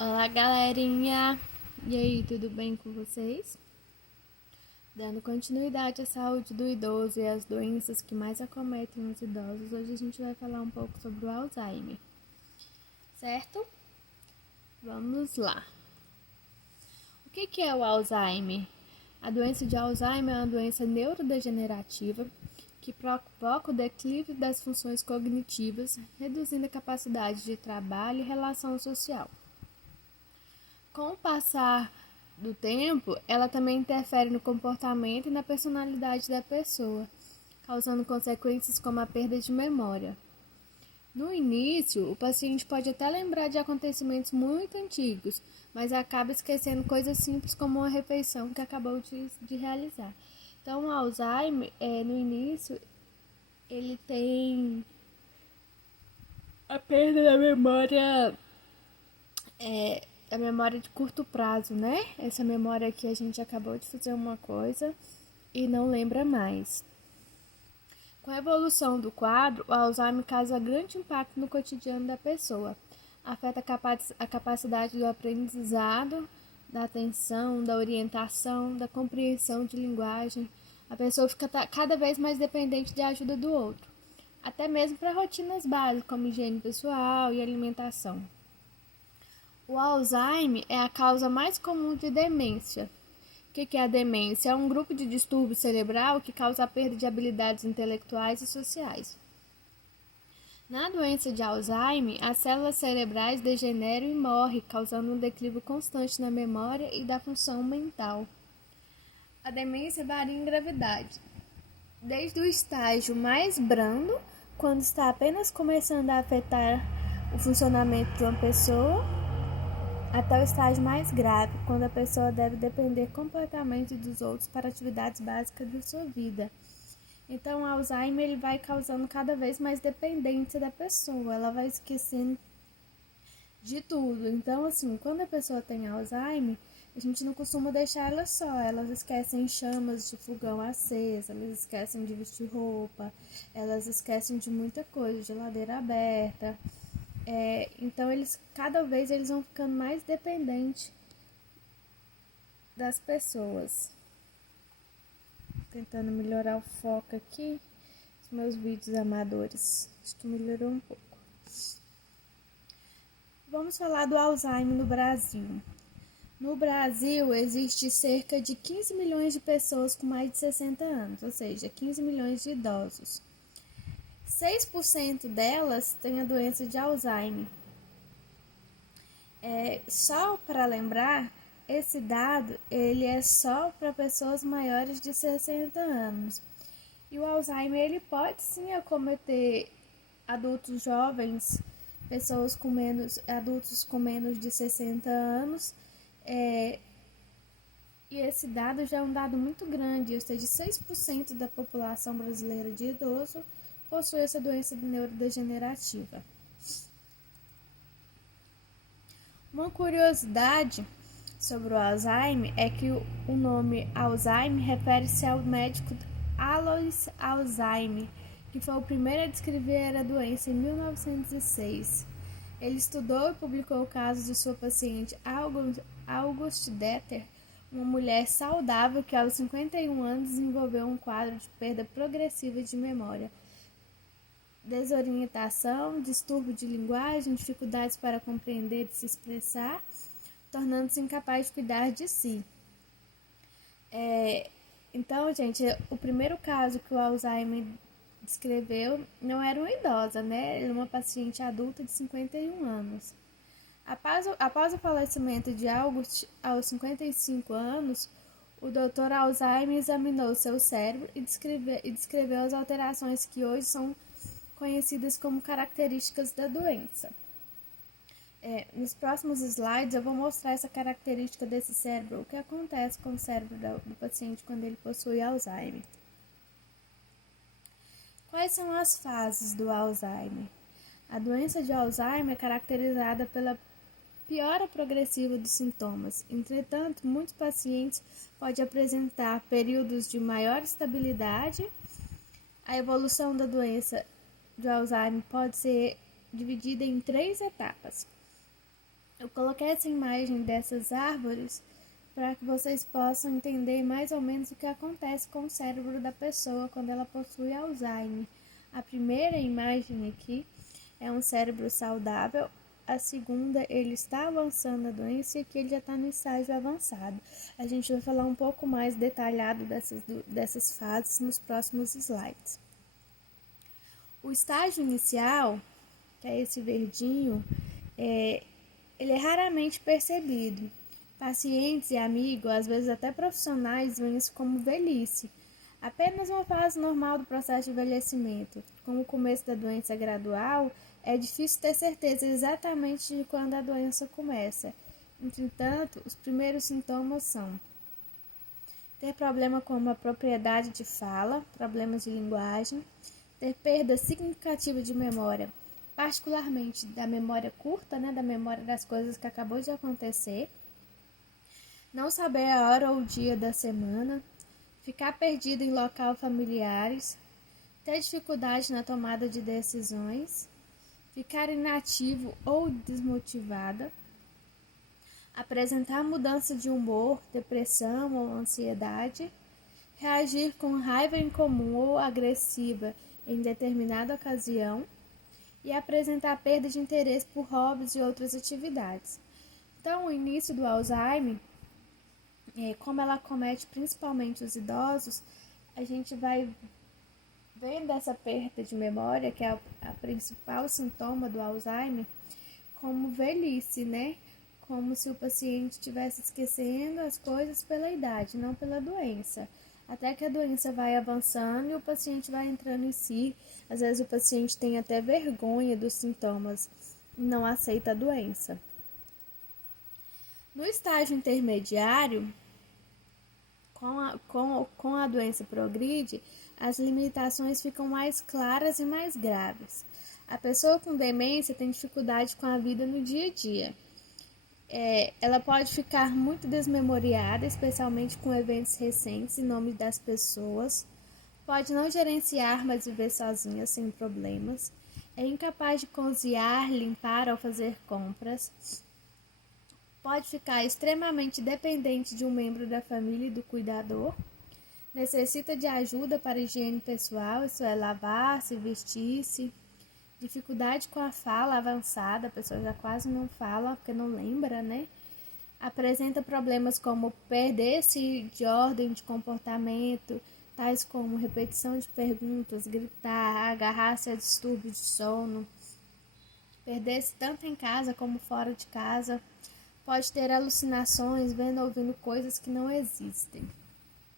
Olá, galerinha! E aí, tudo bem com vocês? Dando continuidade à saúde do idoso e às doenças que mais acometem os idosos, hoje a gente vai falar um pouco sobre o Alzheimer, certo? Vamos lá! O que é o Alzheimer? A doença de Alzheimer é uma doença neurodegenerativa que provoca o declínio das funções cognitivas, reduzindo a capacidade de trabalho e relação social. Com o passar do tempo, ela também interfere no comportamento e na personalidade da pessoa, causando consequências como a perda de memória. No início, o paciente pode até lembrar de acontecimentos muito antigos, mas acaba esquecendo coisas simples como uma refeição que acabou de realizar. Então, o Alzheimer, no início, ele tem a perda da memória a memória de curto prazo, né? Essa memória que a gente acabou de fazer uma coisa e não lembra mais. Com a evolução do quadro, o Alzheimer causa grande impacto no cotidiano da pessoa. Afeta a capacidade do aprendizado, da atenção, da orientação, da compreensão de linguagem. A pessoa fica cada vez mais dependente de ajuda do outro, até mesmo para rotinas básicas como higiene pessoal e alimentação. O Alzheimer é a causa mais comum de demência. O que é a demência? É um grupo de distúrbio cerebral que causa a perda de habilidades intelectuais e sociais. Na doença de Alzheimer, as células cerebrais degeneram e morrem, causando um declínio constante na memória e da função mental. A demência varia em gravidade, desde o estágio mais brando, quando está apenas começando a afetar o funcionamento de uma pessoa, até o estágio mais grave, quando a pessoa deve depender completamente dos outros para atividades básicas de sua vida. Então, o Alzheimer ele vai causando cada vez mais dependência da pessoa, ela vai esquecendo de tudo. Então, assim, quando a pessoa tem Alzheimer, a gente não costuma deixar ela só, elas esquecem chamas de fogão aceso, elas esquecem de vestir roupa, elas esquecem de muita coisa, geladeira aberta. Então cada vez eles vão ficando mais dependentes das pessoas. Tentando melhorar o foco aqui, os meus vídeos amadores. Acho que melhorou um pouco. Vamos falar do Alzheimer no Brasil. No Brasil, existe cerca de 15 milhões de pessoas com mais de 60 anos, ou seja, 15 milhões de idosos. 6% delas têm a doença de Alzheimer. Só para lembrar, esse dado ele é só para pessoas maiores de 60 anos. E o Alzheimer ele pode sim acometer adultos jovens, adultos com menos de 60 anos. E esse dado já é um dado muito grande, ou seja, 6% da população brasileira de idoso possui essa doença neurodegenerativa. Uma curiosidade sobre o Alzheimer é que o nome Alzheimer refere-se ao médico Alois Alzheimer, que foi o primeiro a descrever a doença em 1906. Ele estudou e publicou casos de sua paciente August Detter, uma mulher saudável que aos 51 anos desenvolveu um quadro de perda progressiva de memória, desorientação, distúrbio de linguagem, dificuldades para compreender e se expressar, tornando-se incapaz de cuidar de si. Então, gente, o primeiro caso que o Alzheimer descreveu não era uma idosa, né? Era uma paciente adulta de 51 anos. Após o falecimento de August, aos 55 anos, o Dr. Alzheimer examinou seu cérebro e descreveu as alterações que hoje são conhecidas como características da doença. Nos próximos slides eu vou mostrar essa característica desse cérebro, o que acontece com o cérebro do paciente quando ele possui Alzheimer. Quais são as fases do Alzheimer? A doença de Alzheimer é caracterizada pela piora progressiva dos sintomas. Entretanto, muitos pacientes podem apresentar períodos de maior estabilidade. A evolução da doença de Alzheimer pode ser dividida em 3 etapas. Eu coloquei essa imagem dessas árvores para que vocês possam entender mais ou menos o que acontece com o cérebro da pessoa quando ela possui Alzheimer. A primeira imagem aqui é um cérebro saudável, a segunda, ele está avançando a doença e aqui ele já está no estágio avançado. A gente vai falar um pouco mais detalhado dessas fases nos próximos slides. O estágio inicial, que é esse verdinho, ele é raramente percebido. Pacientes e amigos, às vezes até profissionais, veem isso como velhice. Apenas uma fase normal do processo de envelhecimento. Como o começo da doença é gradual, é difícil ter certeza exatamente de quando a doença começa. Entretanto, os primeiros sintomas são ter problema com a propriedade de fala, problemas de linguagem, ter perda significativa de memória, particularmente da memória curta, da memória das coisas que acabou de acontecer, não saber a hora ou o dia da semana, ficar perdido em local familiares, ter dificuldade na tomada de decisões, ficar inativo ou desmotivada, apresentar mudança de humor, depressão ou ansiedade, reagir com raiva incomum ou agressiva em determinada ocasião e apresentar perda de interesse por hobbies e outras atividades. Então, o início do Alzheimer, como ela acomete principalmente os idosos, a gente vai vendo essa perda de memória, que é a principal sintoma do Alzheimer, como velhice, Como se o paciente estivesse esquecendo as coisas pela idade, não pela doença. Até que a doença vai avançando e o paciente vai entrando em si. Às vezes o paciente tem até vergonha dos sintomas e não aceita a doença. No estágio intermediário, com a doença progride, as limitações ficam mais claras e mais graves. A pessoa com demência tem dificuldade com a vida no dia a dia. Ela pode ficar muito desmemoriada, especialmente com eventos recentes e nomes das pessoas. Pode não gerenciar, mas viver sozinha sem problemas. É incapaz de cozinhar, limpar ou fazer compras. Pode ficar extremamente dependente de um membro da família e do cuidador. Necessita de ajuda para higiene pessoal, isso é, lavar-se, vestir-se. Dificuldade com a fala avançada, a pessoa já quase não fala porque não lembra, Apresenta problemas como perder-se de ordem de comportamento, tais como repetição de perguntas, gritar, agarrar-se a distúrbios de sono, perder-se tanto em casa como fora de casa, pode ter alucinações, vendo ou ouvindo coisas que não existem.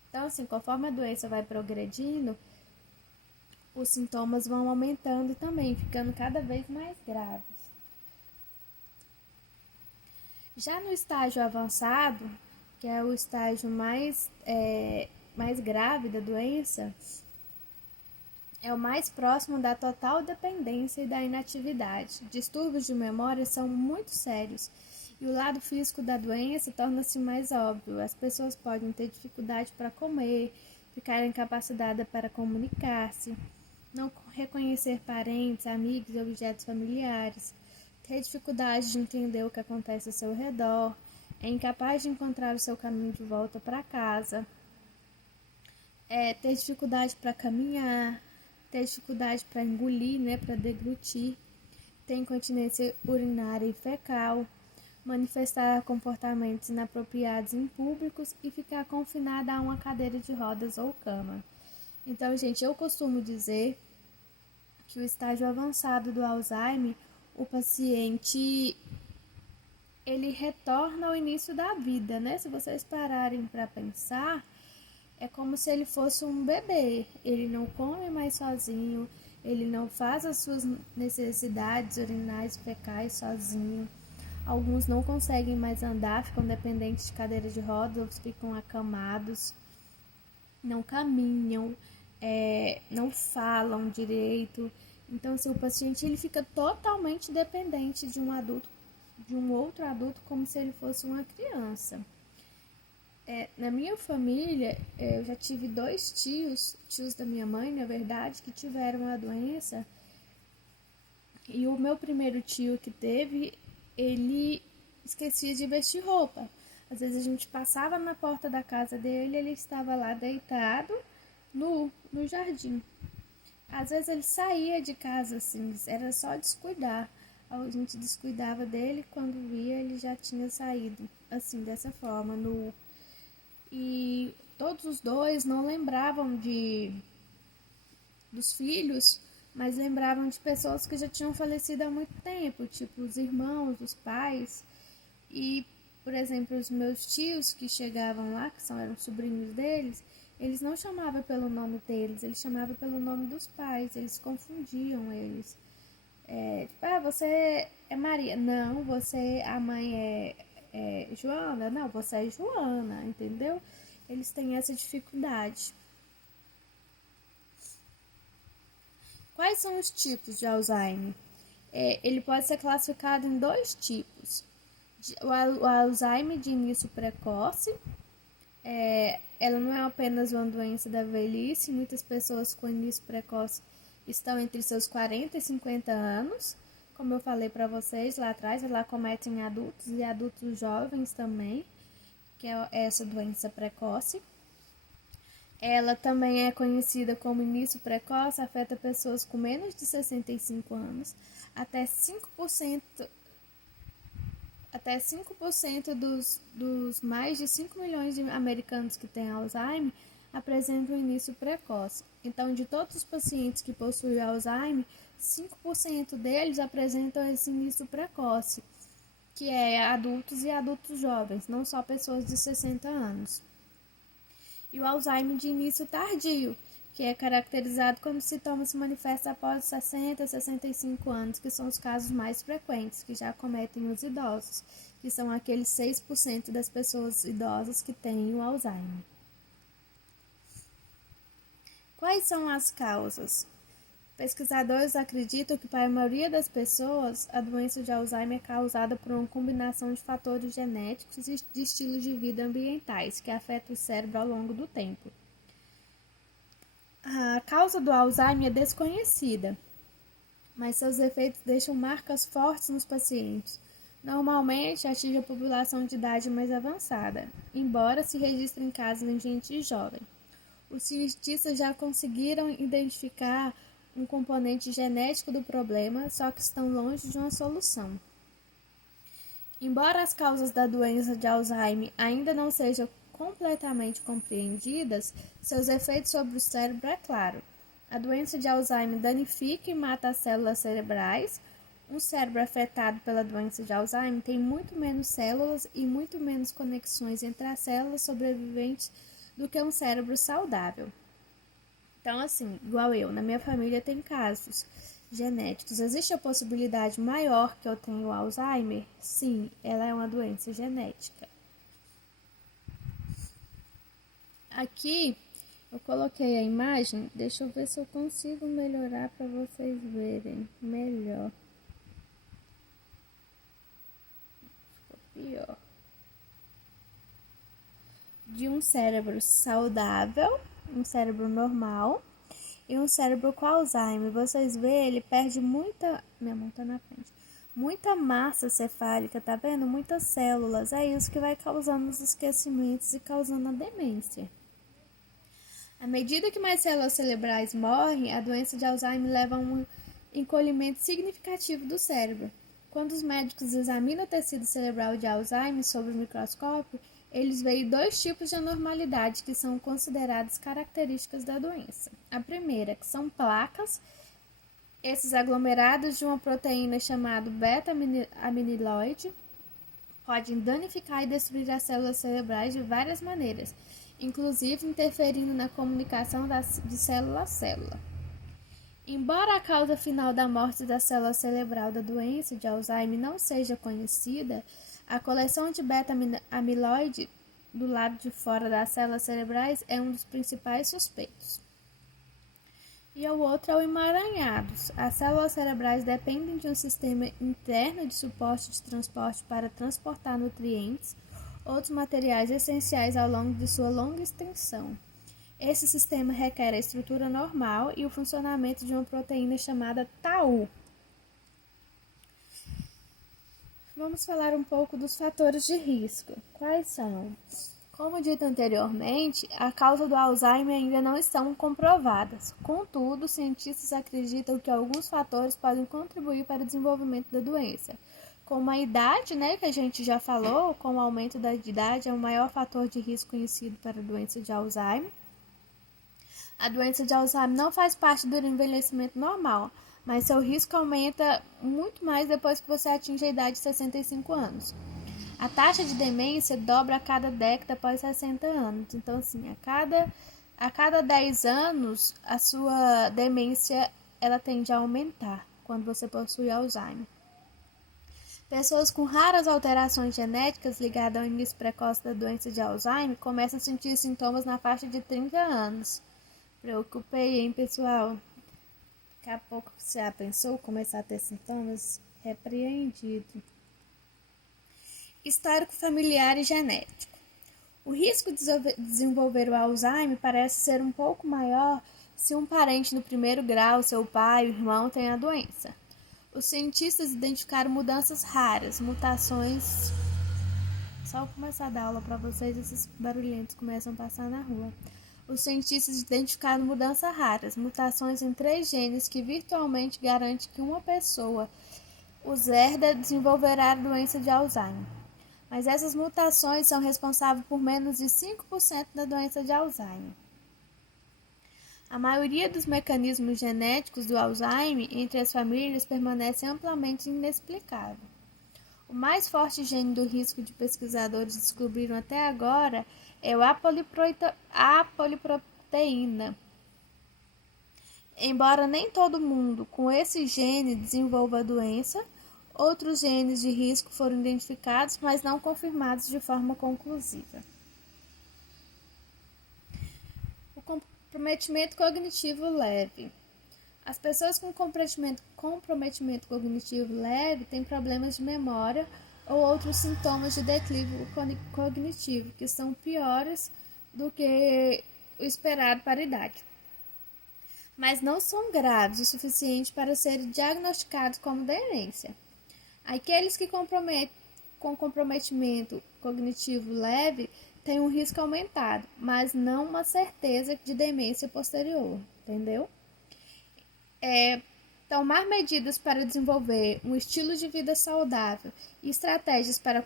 Então, assim, conforme a doença vai progredindo, os sintomas vão aumentando também, ficando cada vez mais graves. Já no estágio avançado, que é o estágio mais grave da doença, é o mais próximo da total dependência e da inatividade. Distúrbios de memória são muito sérios e o lado físico da doença torna-se mais óbvio. As pessoas podem ter dificuldade para comer, ficar incapacitadas para comunicar-se, não reconhecer parentes, amigos e objetos familiares, ter dificuldade de entender o que acontece ao seu redor, é incapaz de encontrar o seu caminho de volta para casa, ter dificuldade para caminhar, ter dificuldade para engolir, para deglutir, ter incontinência urinária e fecal, manifestar comportamentos inapropriados em públicos e ficar confinada a uma cadeira de rodas ou cama. Então, gente, eu costumo dizer que o estágio avançado do Alzheimer, o paciente, ele retorna ao início da vida, Se vocês pararem para pensar, é como se ele fosse um bebê. Ele não come mais sozinho, ele não faz as suas necessidades urinárias e fecais sozinho. Alguns não conseguem mais andar, ficam dependentes de cadeira de rodas, outros ficam acamados, não caminham, não falam direito. Então, o paciente ele fica totalmente dependente de um adulto, de um outro adulto, como se ele fosse uma criança. Na minha família, eu já tive 2 tios da minha mãe, na verdade, que tiveram a doença. E o meu primeiro tio que teve, ele esquecia de vestir roupa. Às vezes a gente passava na porta da casa dele, ele estava lá deitado no jardim. Às vezes ele saía de casa assim, era só descuidar. A gente descuidava dele, quando via ele já tinha saído, assim, dessa forma, nu. E todos os dois não lembravam dos filhos, mas lembravam de pessoas que já tinham falecido há muito tempo, tipo os irmãos, os pais. E, por exemplo, os meus tios que chegavam lá, que eram sobrinhos deles, eles não chamavam pelo nome deles, eles chamavam pelo nome dos pais, eles confundiam eles. Você é Maria. Não, a mãe é Joana. Não, você é Joana, entendeu? Eles têm essa dificuldade. Quais são os tipos de Alzheimer? Ele pode ser classificado em 2 tipos. O Alzheimer de início precoce. Ela não é apenas uma doença da velhice. Muitas pessoas com início precoce estão entre seus 40 e 50 anos. Como eu falei para vocês lá atrás, ela acomete em adultos e adultos jovens também, que é essa doença precoce. Ela também é conhecida como início precoce, afeta pessoas com menos de 65 anos. Até 5% dos mais de 5 milhões de americanos que têm Alzheimer apresentam início precoce. Então, de todos os pacientes que possuem Alzheimer, 5% deles apresentam esse início precoce, que é adultos e adultos jovens, não só pessoas de 60 anos. E o Alzheimer de início tardio, que é caracterizado quando o sintoma se manifesta após 60 a 65 anos, que são os casos mais frequentes, que já acometem os idosos, que são aqueles 6% das pessoas idosas que têm o Alzheimer. Quais são as causas? Pesquisadores acreditam que para a maioria das pessoas, a doença de Alzheimer é causada por uma combinação de fatores genéticos e de estilos de vida ambientais que afetam o cérebro ao longo do tempo. A causa do Alzheimer é desconhecida, mas seus efeitos deixam marcas fortes nos pacientes. Normalmente atinge a população de idade mais avançada, embora se registre em casos em gente jovem. Os cientistas já conseguiram identificar um componente genético do problema, só que estão longe de uma solução. Embora as causas da doença de Alzheimer ainda não sejam completamente compreendidas, seus efeitos sobre o cérebro é claro. A doença de Alzheimer danifica e mata as células cerebrais. Um cérebro afetado pela doença de Alzheimer tem muito menos células e muito menos conexões entre as células sobreviventes do que um cérebro saudável. Então, assim, igual eu, na minha família tem casos genéticos. Existe a possibilidade maior que eu tenha Alzheimer? Sim, ela é uma doença genética. Aqui eu coloquei a imagem, deixa eu ver se eu consigo melhorar para vocês verem melhor. Ficou pior. De um cérebro saudável, um cérebro normal e um cérebro com Alzheimer. Vocês veem, ele perde muita... Minha mão tá na frente. Muita massa cefálica, tá vendo? Muitas células. É isso que vai causando os esquecimentos e causando a demência. À medida que mais células cerebrais morrem, a doença de Alzheimer leva a um encolhimento significativo do cérebro. Quando os médicos examinam o tecido cerebral de Alzheimer sob o microscópio, eles veem 2 tipos de anormalidade que são consideradas características da doença. A primeira, que são placas, esses aglomerados de uma proteína chamada beta-amiloide, podem danificar e destruir as células cerebrais de várias maneiras, inclusive interferindo na comunicação de célula a célula. Embora a causa final da morte da célula cerebral da doença de Alzheimer não seja conhecida, a coleção de beta-amiloide do lado de fora das células cerebrais é um dos principais suspeitos. E o outro é o emaranhado. As células cerebrais dependem de um sistema interno de suporte de transporte para transportar nutrientes, outros materiais essenciais ao longo de sua longa extensão. Esse sistema requer a estrutura normal e o funcionamento de uma proteína chamada tau. Vamos falar um pouco dos fatores de risco. Quais são? Como dito anteriormente, a causa do Alzheimer ainda não estão comprovadas. Contudo, cientistas acreditam que alguns fatores podem contribuir para o desenvolvimento da doença. Como a idade, que a gente já falou, com o aumento da idade é o maior fator de risco conhecido para a doença de Alzheimer. A doença de Alzheimer não faz parte do envelhecimento normal, mas seu risco aumenta muito mais depois que você atinge a idade de 65 anos. A taxa de demência dobra a cada década após 60 anos. Então, assim, a cada 10 anos, a sua demência ela tende a aumentar quando você possui Alzheimer. Pessoas com raras alterações genéticas ligadas ao início precoce da doença de Alzheimer começam a sentir sintomas na faixa de 30 anos. Preocupei, hein, pessoal? Daqui a pouco você já pensou começar a ter sintomas? Repreendido. Histórico familiar e genético. O risco de desenvolver o Alzheimer parece ser um pouco maior se um parente no primeiro grau, seu pai ou irmão, tem a doença. Os cientistas identificaram mudanças raras, mutações. Só vou começar a dar aula para vocês, esses barulhentos começam a passar na rua. Os cientistas identificaram mudanças raras, mutações em 3 genes que virtualmente garantem que uma pessoa os herda desenvolverá a doença de Alzheimer. Mas essas mutações são responsáveis por menos de 5% da doença de Alzheimer. A maioria dos mecanismos genéticos do Alzheimer entre as famílias permanece amplamente inexplicável. O mais forte gene do risco de pesquisadores descobriram até agora é a apoliproteína. Embora nem todo mundo com esse gene desenvolva a doença, outros genes de risco foram identificados, mas não confirmados de forma conclusiva. O comprometimento cognitivo leve. As pessoas com comprometimento cognitivo leve têm problemas de memória ou outros sintomas de declínio cognitivo, que são piores do que o esperado para a idade, mas não são graves o suficiente para serem diagnosticados como demência. Aqueles que com comprometimento cognitivo leve têm um risco aumentado, mas não uma certeza de demência posterior, entendeu? Tomar medidas para desenvolver um estilo de vida saudável e estratégias para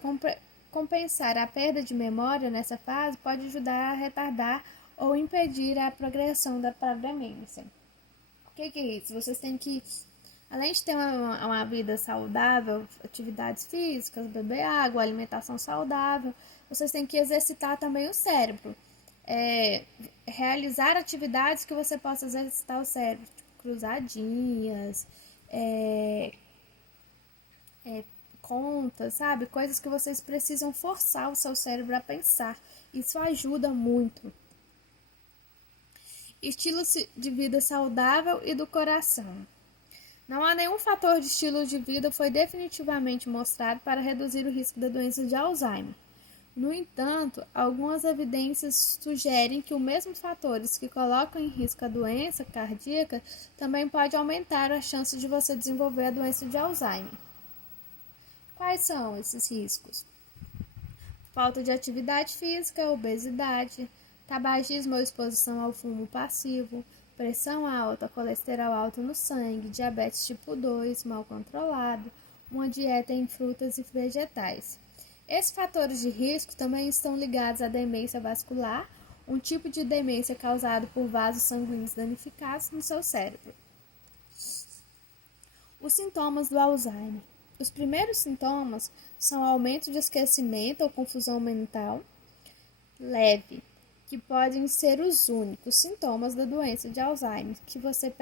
compensar a perda de memória nessa fase pode ajudar a retardar ou impedir a progressão da demência. O que é isso? Vocês têm que, além de ter uma vida saudável, atividades físicas, beber água, alimentação saudável, vocês têm que exercitar também o cérebro. Realizar atividades que você possa exercitar o cérebro, tipo cruzadinhas, contas, sabe? Coisas que vocês precisam forçar o seu cérebro a pensar. Isso ajuda muito. Estilo de vida saudável e do coração. Não há nenhum fator de estilo de vida foi definitivamente mostrado para reduzir o risco da doença de Alzheimer. No entanto, algumas evidências sugerem que os mesmos fatores que colocam em risco a doença cardíaca também podem aumentar a chance de você desenvolver a doença de Alzheimer. Quais são esses riscos? Falta de atividade física, obesidade, tabagismo ou exposição ao fumo passivo, pressão alta, colesterol alto no sangue, diabetes tipo 2 mal controlado, uma dieta em frutas e vegetais. Esses fatores de risco também estão ligados à demência vascular, um tipo de demência causado por vasos sanguíneos danificados no seu cérebro. Os sintomas do Alzheimer. Os primeiros sintomas são aumento de esquecimento ou confusão mental leve, que podem ser os únicos sintomas da doença de Alzheimer que você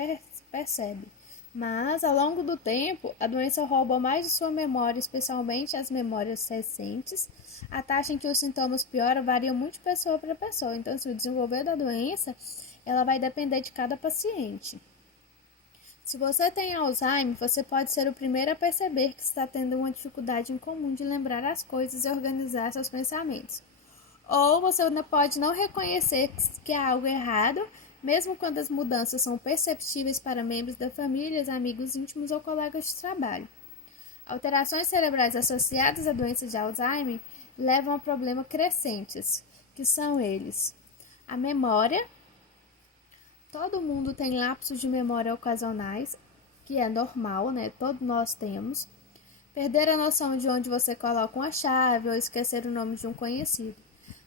percebe. Mas, ao longo do tempo, a doença rouba mais de sua memória, especialmente as memórias recentes. A taxa em que os sintomas pioram varia muito de pessoa para pessoa. Então, se o desenvolver da doença, ela vai depender de cada paciente. Se você tem Alzheimer, você pode ser o primeiro a perceber que está tendo uma dificuldade incomum de lembrar as coisas e organizar seus pensamentos. Ou você pode não reconhecer que há algo errado, mesmo quando as mudanças são perceptíveis para membros da família, amigos íntimos ou colegas de trabalho. Alterações cerebrais associadas à doença de Alzheimer levam a problemas crescentes, que são eles: a memória. Todo mundo tem lapsos de memória ocasionais, que é normal, né? Todos nós temos. Perder a noção de onde você coloca uma chave ou esquecer o nome de um conhecido.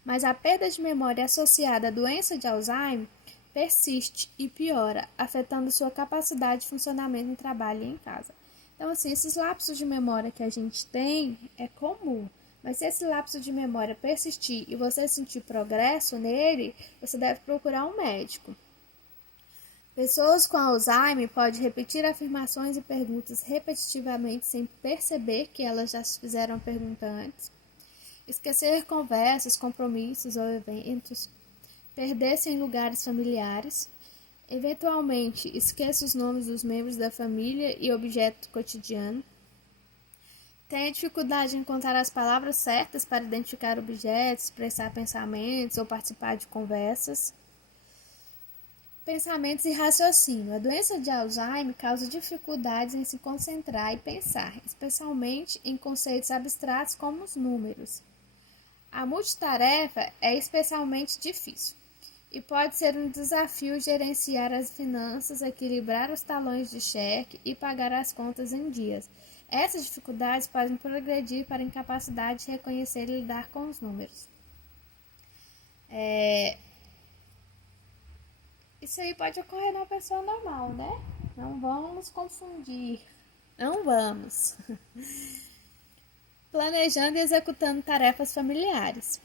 Mas a perda de memória associada à doença de Alzheimer persiste e piora, afetando sua capacidade de funcionamento no trabalho e em casa. Então, assim, esses lapsos de memória que a gente tem é comum. Mas se esse lapso de memória persistir e você sentir progresso nele, você deve procurar um médico. Pessoas com Alzheimer podem repetir afirmações e perguntas repetitivamente sem perceber que elas já fizeram a pergunta antes. Esquecer conversas, compromissos ou eventos. Perder-se em lugares familiares. Eventualmente, esqueça os nomes dos membros da família e objetos cotidianos. Tenha dificuldade em encontrar as palavras certas para identificar objetos, expressar pensamentos ou participar de conversas. Pensamentos e raciocínio. A doença de Alzheimer causa dificuldades em se concentrar e pensar, especialmente em conceitos abstratos como os números. A multitarefa é especialmente difícil e pode ser um desafio gerenciar as finanças, equilibrar os talões de cheque e pagar as contas em dias. Essas dificuldades podem progredir para a incapacidade de reconhecer e lidar com os números. Isso aí pode ocorrer na pessoa normal, né? Não vamos confundir. Não vamos. Planejando e executando tarefas familiares.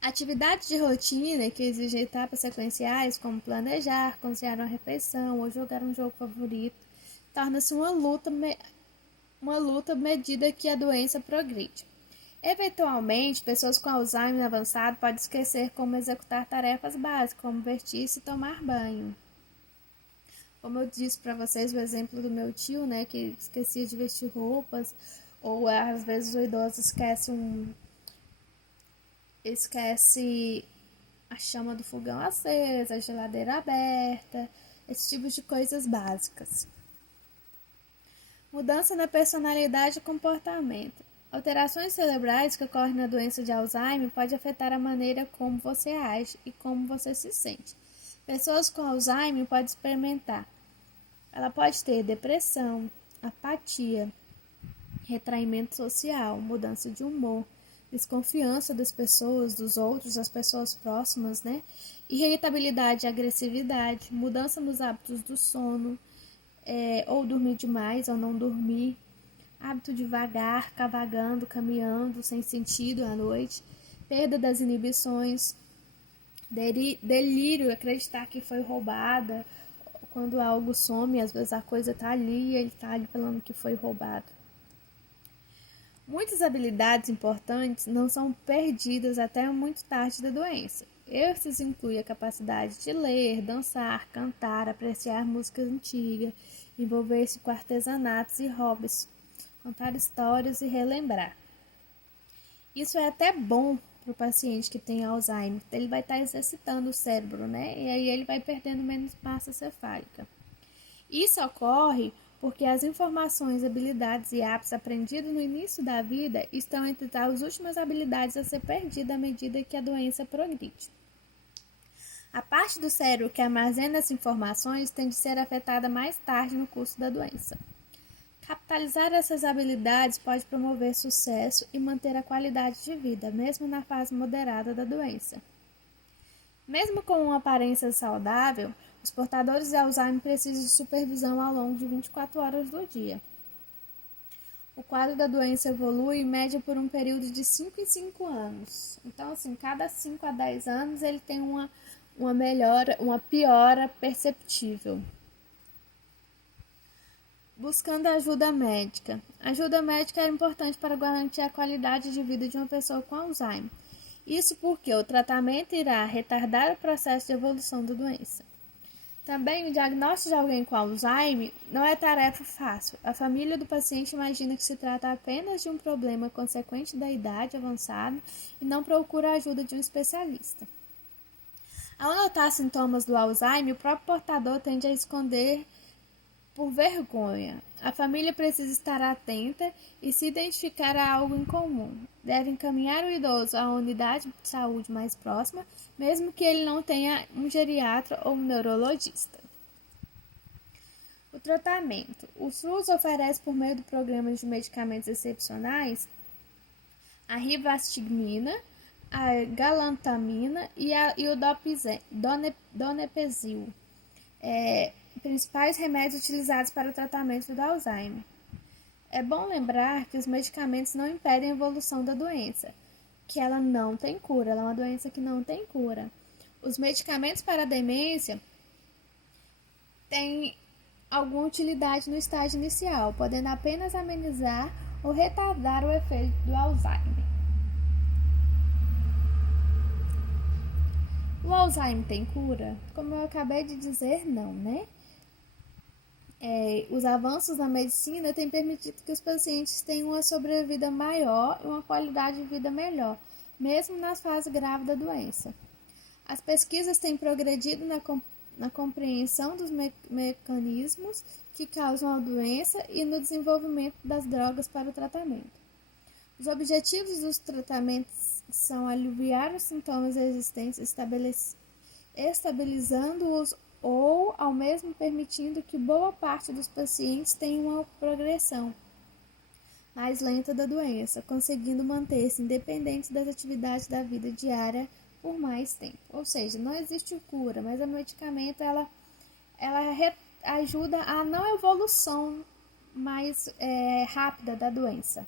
Atividades de rotina que exigem etapas sequenciais, como planejar, cozinhar uma refeição ou jogar um jogo favorito, torna-se uma luta à medida que a doença progride. Eventualmente, pessoas com Alzheimer avançado podem esquecer como executar tarefas básicas, como vestir-se e tomar banho. Como eu disse para vocês, o exemplo do meu tio, né, que esquecia de vestir roupas, ou às vezes o idoso esquece a chama do fogão acesa, a geladeira aberta, esse tipo de coisas básicas. Mudança na personalidade e comportamento. Alterações cerebrais que ocorrem na doença de Alzheimer podem afetar a maneira como você age e como você se sente. Pessoas com Alzheimer podem experimentar. Ela pode ter depressão, apatia, retraimento social, mudança de humor, desconfiança das pessoas, dos outros, das pessoas próximas, né? Irritabilidade e agressividade, mudança nos hábitos do sono, ou dormir demais ou não dormir, hábito de vagar, cavagando, caminhando sem sentido à noite, perda das inibições, delírio, acreditar que foi roubada, quando algo some, às vezes a coisa está ali e ele está ali falando que foi roubado. Muitas habilidades importantes não são perdidas até muito tarde da doença. Esses incluem a capacidade de ler, dançar, cantar, apreciar música antiga, envolver-se com artesanatos e hobbies, contar histórias e relembrar. Isso é até bom para o paciente que tem Alzheimer, ele vai estar exercitando o cérebro, né? E aí ele vai perdendo menos massa cefálica. Isso ocorre porque as informações, habilidades e hábitos aprendidos no início da vida estão entre as últimas habilidades a ser perdidas à medida que a doença progride. A parte do cérebro que armazena essas informações tende a ser afetada mais tarde no curso da doença. Capitalizar essas habilidades pode promover sucesso e manter a qualidade de vida, mesmo na fase moderada da doença. Mesmo com uma aparência saudável, os portadores de Alzheimer precisam de supervisão ao longo de 24 horas do dia. O quadro da doença evolui em média por um período de 5 em 5 anos. Então, assim, cada 5 a 10 anos ele tem uma melhora, uma piora perceptível. Buscando ajuda médica. A ajuda médica é importante para garantir a qualidade de vida de uma pessoa com Alzheimer. Isso porque o tratamento irá retardar o processo de evolução da doença. Também, o diagnóstico de alguém com Alzheimer não é tarefa fácil. A família do paciente imagina que se trata apenas de um problema consequente da idade avançada e não procura a ajuda de um especialista. Ao notar sintomas do Alzheimer, o próprio portador tende a esconder por vergonha. A família precisa estar atenta e se identificar a algo em comum. Deve encaminhar o idoso à unidade de saúde mais próxima, mesmo que ele não tenha um geriatra ou um neurologista. O tratamento. O SUS oferece, por meio do programa de medicamentos excepcionais, a rivastigmina, a galantamina e o donepezil, principais remédios utilizados para o tratamento do Alzheimer. É bom lembrar que os medicamentos não impedem a evolução da doença, que ela não tem cura, ela é uma doença que não tem cura. Os medicamentos para a demência têm alguma utilidade no estágio inicial, podendo apenas amenizar ou retardar o efeito do Alzheimer. O Alzheimer tem cura? Como eu acabei de dizer, não, né? Os avanços na medicina têm permitido que os pacientes tenham uma sobrevida maior e uma qualidade de vida melhor, mesmo na fase grave da doença. As pesquisas têm progredido na compreensão dos mecanismos que causam a doença e no desenvolvimento das drogas para o tratamento. Os objetivos dos tratamentos são aliviar os sintomas existentes, estabilizando-os ou, ao mesmo, permitindo que boa parte dos pacientes tenha uma progressão mais lenta da doença, conseguindo manter-se independentes das atividades da vida diária por mais tempo. Ou seja, não existe cura, mas o medicamento ela ajuda a não evolução mais rápida da doença.